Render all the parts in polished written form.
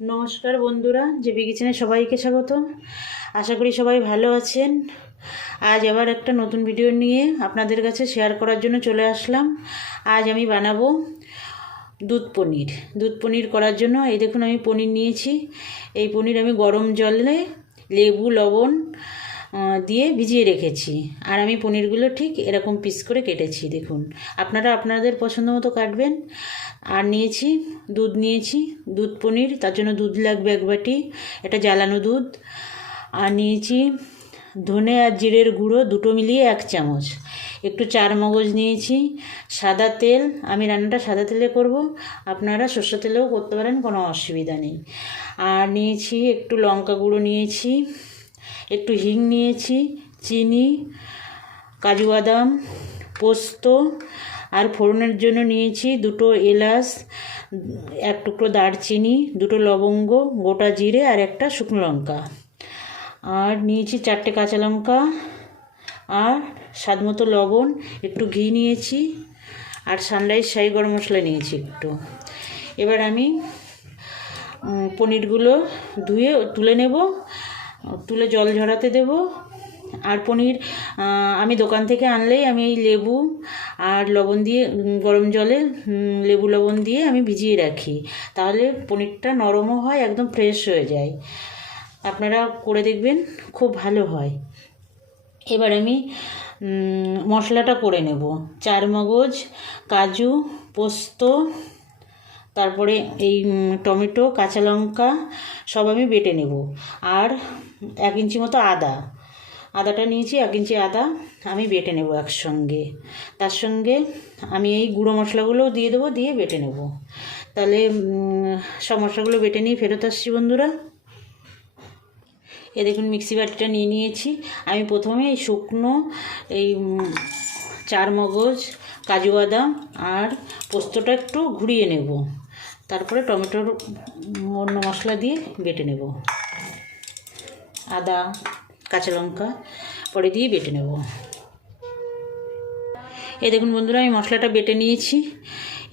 নমস্কার বন্ধুরা, জেপি কিচেনে সবাইকে স্বাগত। আশা করি সবাই ভালো আছেন। আজ আবার একটা নতুন ভিডিও নিয়ে আপনাদের কাছে শেয়ার করার জন্য চলে আসলাম। আজ আমি বানাবো দুধ পনির করার জন্য এই দেখুন আমি পনির নিয়েছি। এই পনির আমি গরম জলে লেবু লবণ দিয়ে ভিজিয়ে রেখেছি। আর আমি পনিরগুলো ঠিক এরকম পিস করে কেটেছি। দেখুন, আপনারা আপনাদের পছন্দ মতো কাটবেন। আর নিয়েছি দুধ পনির, তার জন্য দুধ লাগবে 1 বাটি, এটা জ্বালানো দুধ। আর নিয়েছি ধনে আর জিরের গুঁড়ো দুটো মিলিয়ে 1 চামচ, একটু চারমগজ নিয়েছি, সাদা তেল, আমি রান্নাটা সাদা তেলে করব, আপনারা সর্ষে তেলেও করতে পারেন, কোনো অসুবিধা নেই। আর নিয়েছি একটু লঙ্কা গুঁড়ো নিয়েছি, একটু হিং নিয়েছি, চিনি, কাজু বাদাম, পোস্ত, আর ফোড়নের জন্য নিয়েছি 2টো এলাচ, 1 টুকরো দারচিনি, 2টো লবঙ্গ, গোটা জিরে আর একটা শুকনো লঙ্কা। আর নিয়েছি 4টে কাঁচা লঙ্কা আর স্বাদ মতো লবণ, একটু ঘি নিয়েছি, আর সানরাইজ শাহি গরম মশলা নিয়েছি একটু। এবার আমি পনিরগুলো ধুয়ে তুলে নেব, তুলে জল ঝরাতে দেব। আর পনির আমি দোকান থেকে আনলেই আমি এই লেবু আর লবণ দিয়ে গরম জলে লেবু লবণ দিয়ে আমি ভিজিয়ে রাখি, তাহলে পনিরটা নরমও হয়, একদম ফ্রেশ হয়ে যায়। আপনারা করে দেখবেন, খুব ভালো হয়। এবার আমি মশলাটা করে নেব। চারমগজ, কাজু, পোস্ত, তারপরে এই টমেটো, কাঁচা লঙ্কা সব আমি বেটে নেব। আর 1 ইঞ্চি মতো আদাটা নিয়েছি, 1 ইঞ্চি আদা আমি বেটে নেব একসঙ্গে। তার সঙ্গে আমি এই গুঁড়ো মশলাগুলোও দিয়ে দেবো, দিয়ে বেটে নেব। তাহলে সব মশলাগুলো বেটে নিয়ে ফেরত আসছি বন্ধুরা। এ দেখুন মিক্সি বাটিটা নিয়ে নিয়েছি। আমি প্রথমে এই শুকনো এই চারমগজ, কাজু বাদাম আর পোস্তটা একটু ঘুরিয়ে নেব, তারপরে টমেটোর অন্য মশলা দিয়ে বেটে নেব, আদা কাঁচা লঙ্কা পরে দিয়ে বেটে নেব। এই দেখুন বন্ধুরা, আমি মশলাটা বেটে নিয়েছি।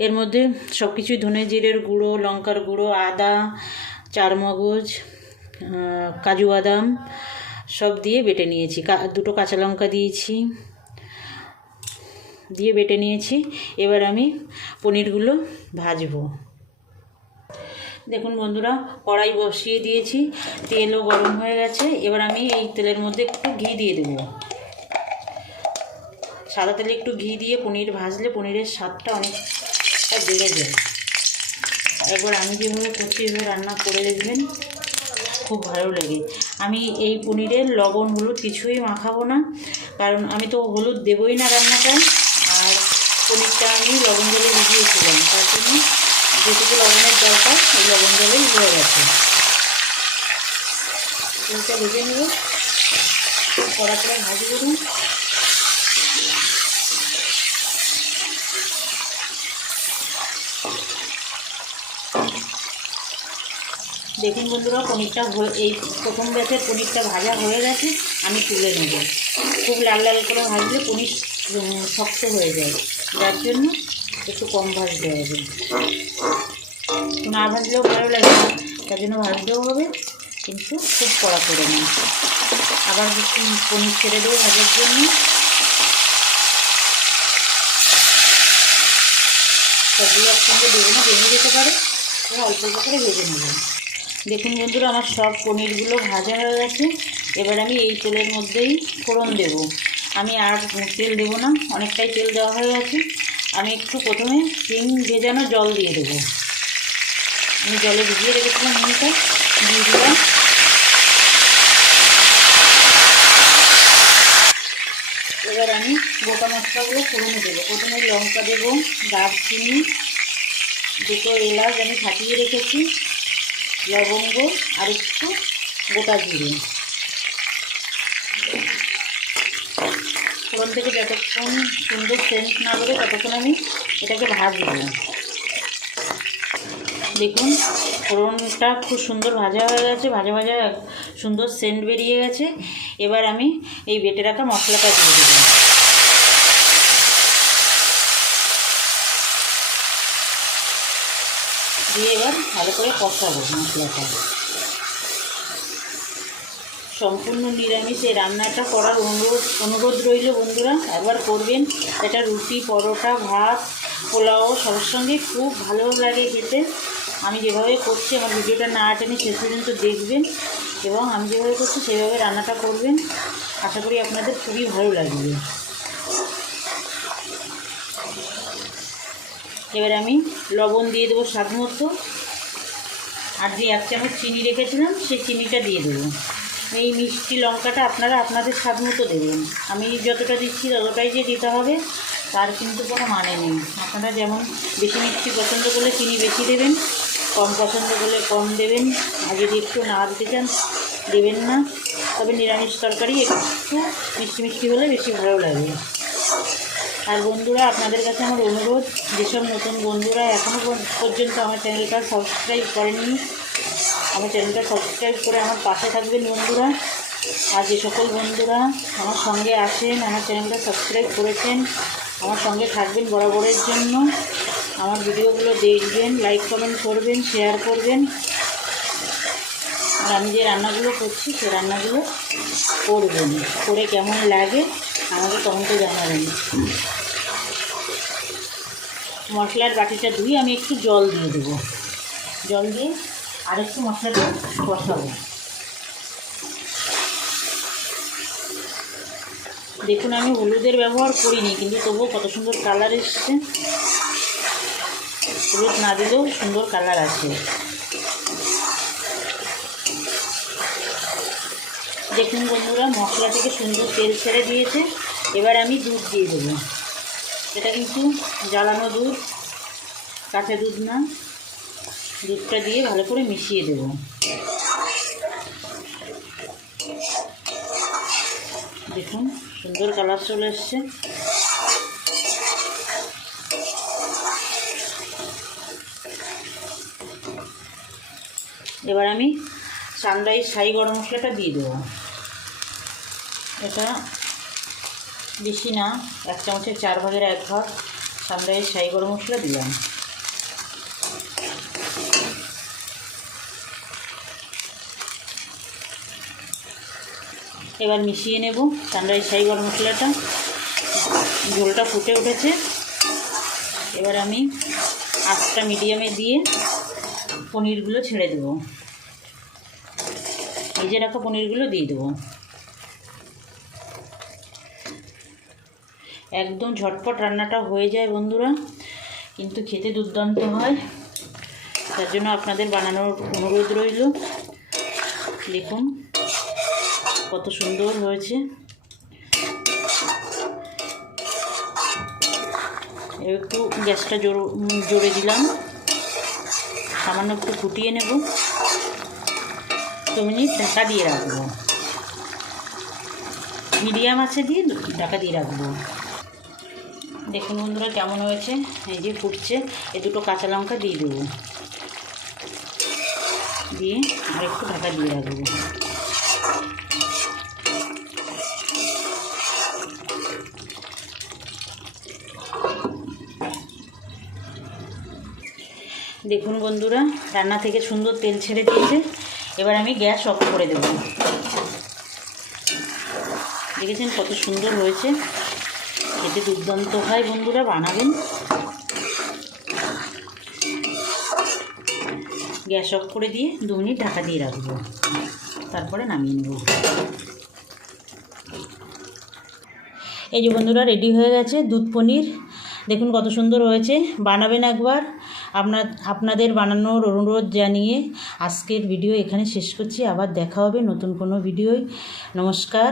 এর মধ্যে সব কিছুই ধনে জিরের গুঁড়ো, লঙ্কার গুঁড়ো, আদা, চারমগজ, কাজু বাদাম সব দিয়ে বেটে নিয়েছি, 2টো কাঁচা লঙ্কা দিয়েছি, দিয়ে বেটে নিয়েছি। এবার আমি পনিরগুলো ভাজবো। দেখুন বন্ধুরা, কড়াই বসিয়ে দিয়েছি, তেলও গরম হয়ে গেছে। এবার আমি এই তেলের মধ্যে একটু ঘি দিয়ে দেবো। সাদা তেলে একটু ঘি দিয়ে পনির ভাজলে পনিরের স্বাদটা অনেকটা বেড়ে যায়। একবার আমি যেভাবে করছি এভাবে রান্না করে দেখবেন, খুব ভালো লাগে। আমি এই পনিরের লবণ হলুদ কিছুই মাখাবো না, কারণ আমি তো হলুদ দেবই না রান্নাটায়। আর পনিরটা আমি লবণ জলে ভিজিয়েছিলাম, তার জন্য যেটুকু লবণের দরকার ওই লবণ জলেই হয়ে গেছে। তেলটা ভেজে নেব, কড়া করে ভাজি করুন। দেখুন বন্ধুরা, পনিরটা এই প্রথম ব্যাচের পনিরটা ভাজা হয়ে গেছে, আমি তুলে নেব। খুব লাল লাল করে ভাজলে পনির শক্ত হয়ে যায়, যার জন্য একটু কম ভাজতে হবে। না ভাজলেও ভালো লাগে না, তার জন্য ভাজলেও হবে, কিন্তু খুব কড়া করে না। আবার পনির ছেড়ে দেবো ভাজার জন্য। সবগুলো একসঙ্গে দেবো না, ভেঙে যেতে পারে, অল্প অল্প করে ভেজে নেব। দেখুন বন্ধুরা, আমার সব পনিরগুলো ভাজা হয়ে গেছে। এবার আমি এই তেলের মধ্যেই ফোড়ন দেব। আমি আর তেল দেবো না, অনেকটাই তেল দেওয়া হয়ে গেছে। আমি একটু প্রথমে হিং ভেজানো জল দিয়ে দেবো। আমি জলে ভিজিয়ে রেখেছিলাম হিংটা, দিয়ে দিলাম। এবার আমি গোটা মশলাগুলো ফোড়নে দেবো। প্রথমে লঙ্কা দেবো, দারচিনি, 2টো এলাচ আমি ফাটিয়ে রেখেছি, লবঙ্গ আর একটু গোটা জিরে। ফোড়ন থেকে যতক্ষণ সুন্দর সেন্ট না বেরোয় ততক্ষণ আমি এটাকে ভাজবো। দেখুন ফোড়নটা খুব সুন্দর ভাজা হয়ে গেছে, ভাজা ভাজা সুন্দর সেন্ট বেরিয়ে গেছে। এবার আমি এই বেটে রাখা মশলাটা দিয়ে দেবো। দিয়ে এবার ভালো করে কষাবো মশলাটা। সম্পূর্ণ নিরামিষ এই রান্নাটা করার অনুরোধ রইল বন্ধুরা, একবার করবেন। এটা রুটি, পরোটা, ভাত, পোলাও সবার সঙ্গে খুব ভালো লাগে খেতে। আমি যেভাবে করছি, আমার ভিডিওটা না টেনে শেষ পর্যন্ত দেখবেন এবং আমি যেভাবে করছি সেভাবে রান্নাটা করবেন। আশা করি আপনাদের খুবই ভালো লাগবে। এবার আমি লবণ দিয়ে দেবো স্বাদ মতো, আর যে 1 চামচ চিনি রেখেছিলাম সেই চিনিটা দিয়ে দেবো। এই মিষ্টি লঙ্কাটা আপনারা আপনাদের স্বাদ মতো দেবেন। আমি যতটা দিচ্ছি ততটাই যে দিতে হবে তার কিন্তু কোনো মানে নেই। আপনারা যেমন বেশি মিষ্টি পছন্দ করলে চিনি বেশি দেবেন, কম পছন্দ করলে কম দেবেন, আর যদি একটু না দিতে চান দেবেন না। তবে নিরামিষ তরকারি একটু মিষ্টি মিষ্টি হলে বেশি ভালো লাগে। আর বন্ধুরা, আপনাদের কাছে আমার অনুরোধ, যেসব নতুন বন্ধুরা এখনও পর্যন্ত আমার চ্যানেলটা সাবস্ক্রাইব করেননি, আমার চ্যানেলটা সাবস্ক্রাইব করে আমার পাশে থাকবেন বন্ধুরা। আর যে সকল বন্ধুরা আমার সঙ্গে আছেন, আমার চ্যানেলটা সাবস্ক্রাইব করেছেন, আমার সঙ্গে থাকবেন বরাবরের জন্য। আমার ভিডিওগুলো দেখবেন, লাইক কমেন্ট করবেন, শেয়ার করবেন। আর আমি যে রান্নাগুলো করছি সে রান্নাগুলো করবেন, করে কেমন লাগে আমাকে কমেন্টে জানাবেন। মশলার বাটিটা ধুয়ে আমি একটু জল দিয়ে দেবো। জল দিয়ে আরেকটু মশলাটা কষাবো। দেখুন আমি হলুদের ব্যবহার করিনি, কিন্তু তবুও কত সুন্দর কালার এসছে। হলুদ না দিলেও সুন্দর কালার আছে। দেখুন বন্ধুরা, মশলা থেকে সুন্দর তেল ছেড়ে দিয়েছে। এবার আমি দুধ দিয়ে দেবো। এটা কিন্তু জ্বালানো দুধ, কাঁচা দুধ না। দুধটা দিয়ে ভালো করে মিশিয়ে দেব। দেখুন সুন্দর কালার চলে এসছে। এবার আমি সানরাইজ শাহি গরম মশলাটা দিয়ে দেবো। এটা বেশি না, 1 চামচের 4 ভাগের 1 ভাগ সানরাইজ শাহি গরম মশলা দিলাম। এবার মিশিয়ে নেব সানরাইজ শাহি গরম মশলাটা। ঝোলটা ফুটে উঠেছে। এবার আমি আঁচটা মিডিয়ামে দিয়ে পনিরগুলো ছেড়ে দেব। ভেজে রাখা পনিরগুলো দিয়ে দেবো। একদম ঝটপট রান্নাটা হয়ে যায় বন্ধুরা, কিন্তু খেতে দুর্দান্ত হয়। তার জন্য আপনাদের বানানোর অনুরোধ রইল। দেখুন কত সুন্দর হয়েছে। একটু গ্যাসটা জোরে দিলাম, সামান্য একটু ফুটিয়ে নেব। 2 মিনিট ঢাকা দিয়ে রাখবো। মিডিয়াম আছে দিয়ে ঢাকা দিয়ে রাখবো। দেখুন বন্ধুরা কেমন হয়েছে। এই যে ফুটছে। এই 2টো কাঁচা লঙ্কা দিয়ে দেবো, দিয়ে আর একটু ঢাকা দিয়ে রাখবো। দেখুন বন্ধুরা রান্না থেকে সুন্দর তেল ছেড়ে দিয়েছে। এবার আমি গ্যাস অফ করে দেব। দেখেছেন কত সুন্দর হয়েছে, খেতে দুর্দান্ত হয় বন্ধুরা, বানাবেন। গ্যাস অফ করে দিয়ে 2 মিনিট ঢাকা দিয়ে রাখবো, তারপরে নামিয়ে নেব। এই যে বন্ধুরা রেডি হয়ে গেছে দুধ পনির। দেখুন কত সুন্দর হয়েছে, বানাবেন একবার। আপনাদের বানানোর অনুরোধ জানিয়ে আজকের ভিডিও এখানে শেষ করছি। আবার দেখা হবে নতুন কোনো ভিডিওয়। নমস্কার।